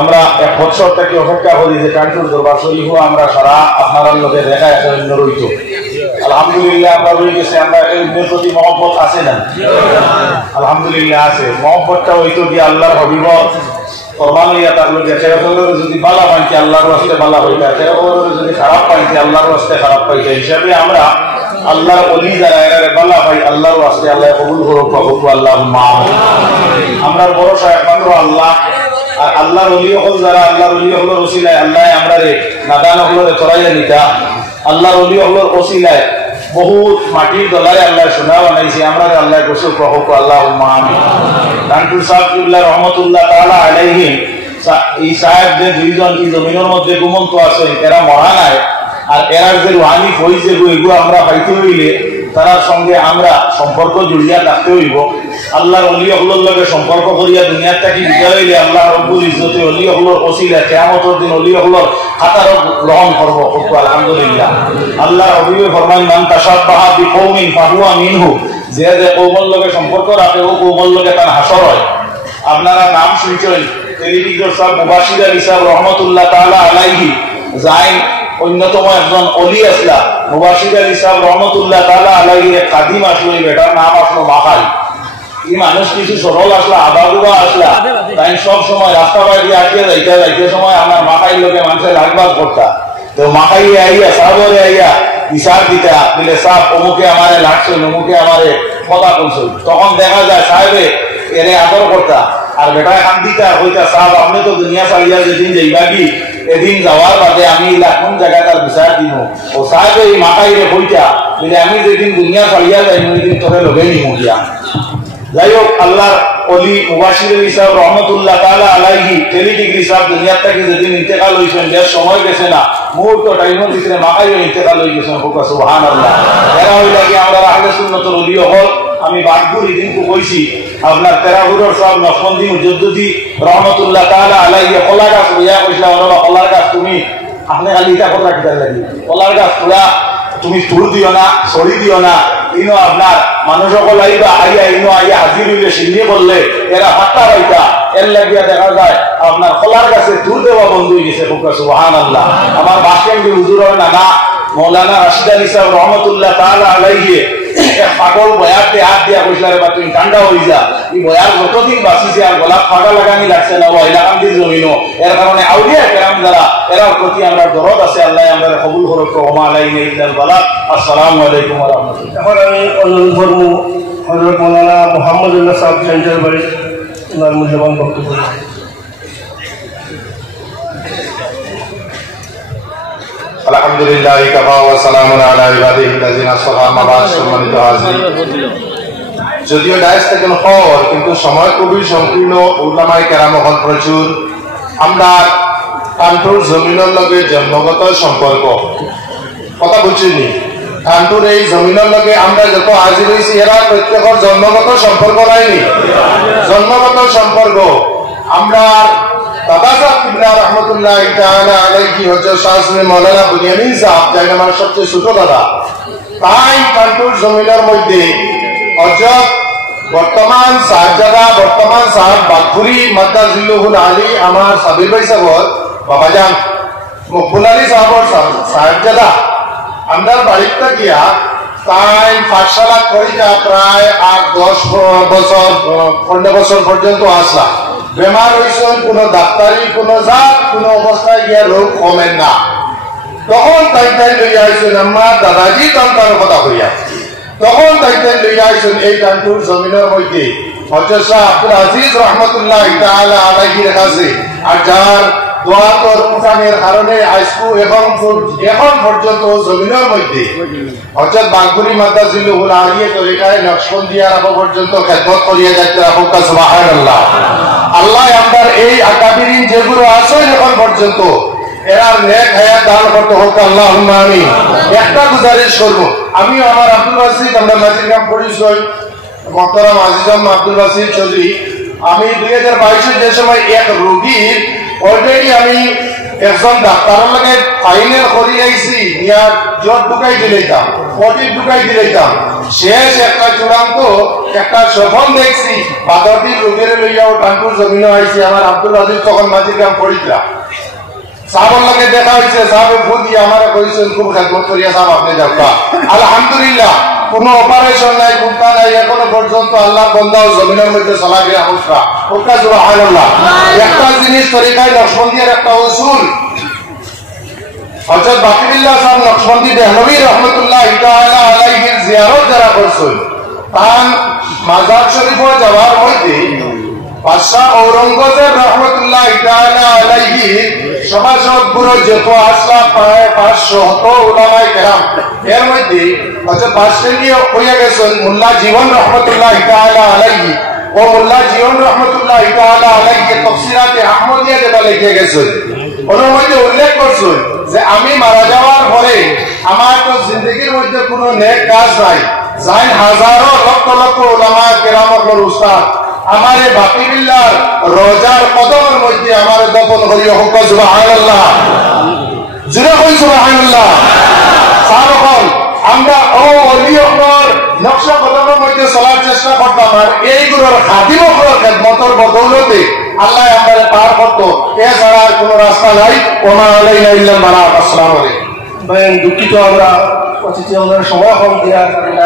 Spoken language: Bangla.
আমরা এক বছর থেকে অপেক্ষা করি যে কান্টুর দরবার শরীফ আমরা সারা আপনার লোকে দেখা একটা অন্য রইত। আলহামদুলিল্লাহ আমরা রয়ে গেছে, আমরা অন্যের প্রতি মহব্বত আছে না? আলহামদুলিল্লাহ আছে। মহব্বতটা হইতো গিয়ে আল্লাহর হবিব কোরবান হইয়া তার লোকে যদি বালা পাইতে আল্লাহর রাস্তে বালা হইতা, যদি খারাপ পাইতে আল্লাহর রাস্তে খারাপ পাইতে, হিসাবে আমরা আল্লাহর অলি যারা এরা বালা পাই আল্লাহর রাস্তে আল্লাহ কবুল করুক বাবু আল্লাহ আমিন। আমরা ভরসা একমাত্র আল্লাহ। আর আল্লাহর অলি হল যারা আল্লাহর অলি হল ওসিলায় আল্লাহ আমরা রে নাদান হলরে চড়াইয়া নিতা, আল্লাহর অলি হলর ওসিলায় বহুত মাটির দলায় আল্লাহ সোনা বানাইছে, আমরা আল্লাহ গোসল প্রভুক আল্লাহ আমিন। কানপুর সাহেবুল্লাহ রহমতুল্লাহ তাআলা আলাইহি এই সাহেব যে দুইজন এই জমিনের মধ্যে ঘুমন্ত আছেন, এরা মরা নাই। আর এরার যে রুহানি ফইজ এগুলো আমরা পাইতে হইলে তার সঙ্গে আমরা সম্পর্ক জড়িয়া থাকতে হইব। আল্লাহর অলি হলর লগে সম্পর্ক করিয়া দুনিয়ার থাকি বিদায় হইলে আল্লাহ রব্বুল ইজ্জতে অলি হলর ওসিলা কিয়ামতের দিন অলি হলর খাতারও গ্রহণ করব। আলহামদুলিল্লাহ। আল্লাহ হাবিবে ফরমান মান তাশাব্বাহা বিকওমিন ফাহুয়া মিনহু, যে যে কওমের লগে সম্পর্ক রাখে ও কওমের লগে তার হাসর হয়। আপনারা নাম শুনছেন টেলিভিশন সাহেব মুবাশির আলী সাহেব রহমতুল্লাহ তাআলা আলাইহি যাই অন্যতম একজন অলি আসলা। মুবাশির আলী সাহেব রহমতুল্লাহ তাআলা আলাইহি এক খাদিম আসলো, এই বেটার নাম আসলো মাখাই। এই মানুষ কিছু সরল আসলা, আবাগুবা আসলা, তাই সব সময় রাস্তা বাইরে আটকে যাইতে সময় আমার মাখাইর লোকে মানুষের লাগবাগ করতা। তো মাখাই আইয়া সাহাবরে আইয়া ইশার দিতা বলে সাহেব অমুকে আমারে লাগছে, অমুকে আমারে কথা বলছে। তখন দেখা যায় সাহেবে এরে আদর করতা, আর বেটা খান দিতা হইতা সাহেব আপনি তো দুনিয়া চালিয়া যেদিন যাইবা কি এদিন যাওয়ার বাদে আমি কোন জায়গায় তার বিচার দিব। ও সাহেব এই মাথায় হইতা বলে আমি যেদিন দুনিয়া চালিয়া যাই ওইদিন তোরে লগে নিমু গিয়া। যাই হোক, আল্লাহর অলি মুবাশির আলী সাহেব রহমতুল্লাহ তাআলা আলাইহি টেলিডিগ্রি সাহেব দুনিয়ার থেকে যেদিন ইন্তেকাল হয়েছেন, বেশ সময় গেছে না, মুহূর্ত টাইমের ভিতরে মাকাইও ইন্তেকাল হয়ে গেছেন। সুবহানাল্লাহ। এরা হইল কি আমরা আহলে সুন্নতের অলি হল। আমি বাদগুর দিনকে কইছি আপনার তেরাহুরের সব নফন্দি মুজদ্দিদি রহমতুল্লাহ তাআলা আলাইহি কলা গাছ রইয়া কইলা ওরা কলার গাছ তুমি আপনি খালি এটা কথা কিতার লাগি কলার গাছ পুরা তুমি সুর দিও না, সরি দিও না। ইনো আপনার মানুষ সকল আইবা আইয়া ইনো আইয়া হাজির হইলে সিন্নি বললে এরা হাত্তা পাইতা, এর লাগিয়া দেখা যায় আপনার কলার গাছে তুর দেওয়া বন্ধ হয়ে গেছে। সুবহানাল্লাহ। আমার বাসকেন্দ্রী হুজুরের নানা মৌলানা রাশিদ আলী সাহেব রহমতুল্লাহ তাআলা আলাইহি পাগল বয়াতে হাত দিয়া কইসলারে বা তুমি ঠান্ডা হয়ে যা। এই বয়ার যতদিন বাঁচিছে আর গোলাপ ফাঁকা লাগানি লাগছে না এলাকান্দির জমিনও। এর কারণে আউলিয়া কেরাম যারা এরার প্রতি আমরা দরদ আছে, আল্লাহ আমরা কবুল করুক। ওমা আলাইনা ইল্লাল বালাগ। আসসালামু আলাইকুম ওয়া রাহমাতুল্লাহ। এখন আমি অনুরোধ করব হযরত মাওলানা মুহাম্মদুল্লাহ সাহেব সেন্টার বাড়ি ওনার মূল্যবান বক্তব্য। আলহামদুলিল্লাহ কাফা ওয়া সালামুন আলা ইবাদিহিল্লাযিনা আসতাফা মা বা'দ। সম্মানিত হাজির, যদিও ডায়েস থাকেন খবর, কিন্তু সময় খুবই সংকীর্ণ, উলামায়ে কেরাম হল প্রচুর। আমরা কান্টুর জমিনের লগে জন্মগত সম্পর্ক কথা বুঝিনি। কান্টুর এই জমিনের লগে আমরা যত হাজির হয়েছি এরা প্রত্যেকের জন্মগত সম্পর্ক নাইনি। জন্মগত সম্পর্ক আমরা দাদা সাহেব কিবলা রহমতুল্লাহ তাআলা আলাইহি হযরত শাহসুনি মাওলানা বুনিয়ামিন সাহেব যাই আমার সবচেয়ে ছোট দাদা, তাই কান্টুর জমিনের মধ্যে হযরত বর্তমান সাহেবজাদা বর্তমান সাহেব বাগপুরি মাদ্দাজিল্লুহুল আলী আমার সাবির ভাই সাহেব বাবাজান মকবুল আলী সাহেবর সাহেবজাদা আমরা বাড়িতে গিয়া তাই পাঠশালা করিয়া প্রায় 8-10 বছর 15 বছর পর্যন্ত আসলাম। বেমার হয়েছেন, কোন ডাক্তারি কোন জাত কোন অবস্থায় গিয়া রোগ কমেন না। তখন তাই লইয়া আইসেন আমার দাদাজি তার কথা কইয়া, তখন তাই লইয়া আইসেন এই কান্টুর জমিনের মধ্যে হযরত শাহ আব্দুল আজিজ রহমতুল্লাহ তাআলা আলাইহির কাছে। আর যার দোয়া তরফানের কারণে আজকু এখন পর্যন্ত জমিনের মধ্যে হযরত বাগপুরি মাদ্দাজিল্লুহুল আলী তরিকায় নকশবন্দিয়ার আগ পর্যন্ত খেদমত করিয়া যাইতে রাখুক। সুবহানাল্লাহ। আল্লাহ আমার এই আকাবিরিন যেগুলো আছেন এখন পর্যন্ত এরার নেক হায়াত দান করতে হোক। আল্লাহুম্মা আমিন। একটা গুজারিশ করব, আমি আমার আব্দুল বাসিত আমরা নাজির কাম পরিচয় মোহতারাম আজিজাম আব্দুল বাসিত চৌধুরী, আমি 2022 যে সময় এক রোগীর অলরেডি আমি একজন ডাক্তারের লগে ফাইনাল করি আইছি নিয়া জট ঢুকাই দিলাইতাম পটি ঢুকাই দিলাইতাম শেষ একটা চূড়ান্ত একটা সফল দেখছি বাদরদিন রোগের লইয়াও টাঙ্কুর জমিনে আইছি আমার আব্দুল আজিজ তখন মাঝির গ্রাম পড়িছিলাম সাহাবার লগে দেখা হয়েছে সাহাবে বুঝিয়ে আমার কইছেন খুব খেদমত করিয়া সাহাব আপনি যাওয়া আলহামদুলিল্লাহ কোন অপারেশন নাই কুপ্তা নাই এখনো পর্যন্ত আল্লাহ বন্দাও জমিনের মধ্যে চলাফেরা অবস্থা ওটা সুবহানাল্লাহ একটা জিনিস তরিকায় নকশবন্দির একটা উসুল হযরত বাকিবিল্লাহ সাহেব নকশবন্দি দেহলভী রহমতুল্লাহ তাআলা আলাইহির জিয়ারত যারা করছেন তার মাজার শরীফে যাওয়ার মধ্যে বাদশাহ ঔরঙ্গজেব রহমতুল্লাহ তাআলা আলাইহি সমাজত পুরো যত আসলা প্রায় 500 উলামায়ে কেরাম এর মধ্যে হযরত বাদশাহীও হইয়া গেছেন মোল্লা জীবন রহমতুল্লাহ তাআলা আলাইহি ও মোল্লা জীবন রহমতুল্লাহ তাআলা আলাইহি তাফসিরাতে আহমদিয়া যেটা লিখে গেছেন ওর মধ্যে উল্লেখ করছেন যে আমি মারা যাওয়ার পরে আমার তো জিন্দেগীর মধ্যে কোনো নেক কাজ নাই যাই হাজারো লক্ষ লক্ষ উলামায়ে কেরামের উস্তাদ আমারে বাকিবিল্লাহর রোজার কদমের মধ্যে আমারে দফন করিয়া হোক সুবহানাল্লাহ জুরে কই সুবহানাল্লাহ সারকল আমরা ও ওলিয়র নকশা কদমের মধ্যে চলার চেষ্টা করতাম আর এই গুরুর খাদিমর খেদমতের বদৌলতে আল্লাহ আমাদের পার করতো এছাড়া আর কোনো রাস্তা নাই ওমা আলাইনা ইল্লাল বালাগ আসসালামু আলাইকুম দুঃখিত আমরা অতিথি সময় কম দেওয়ার কারণে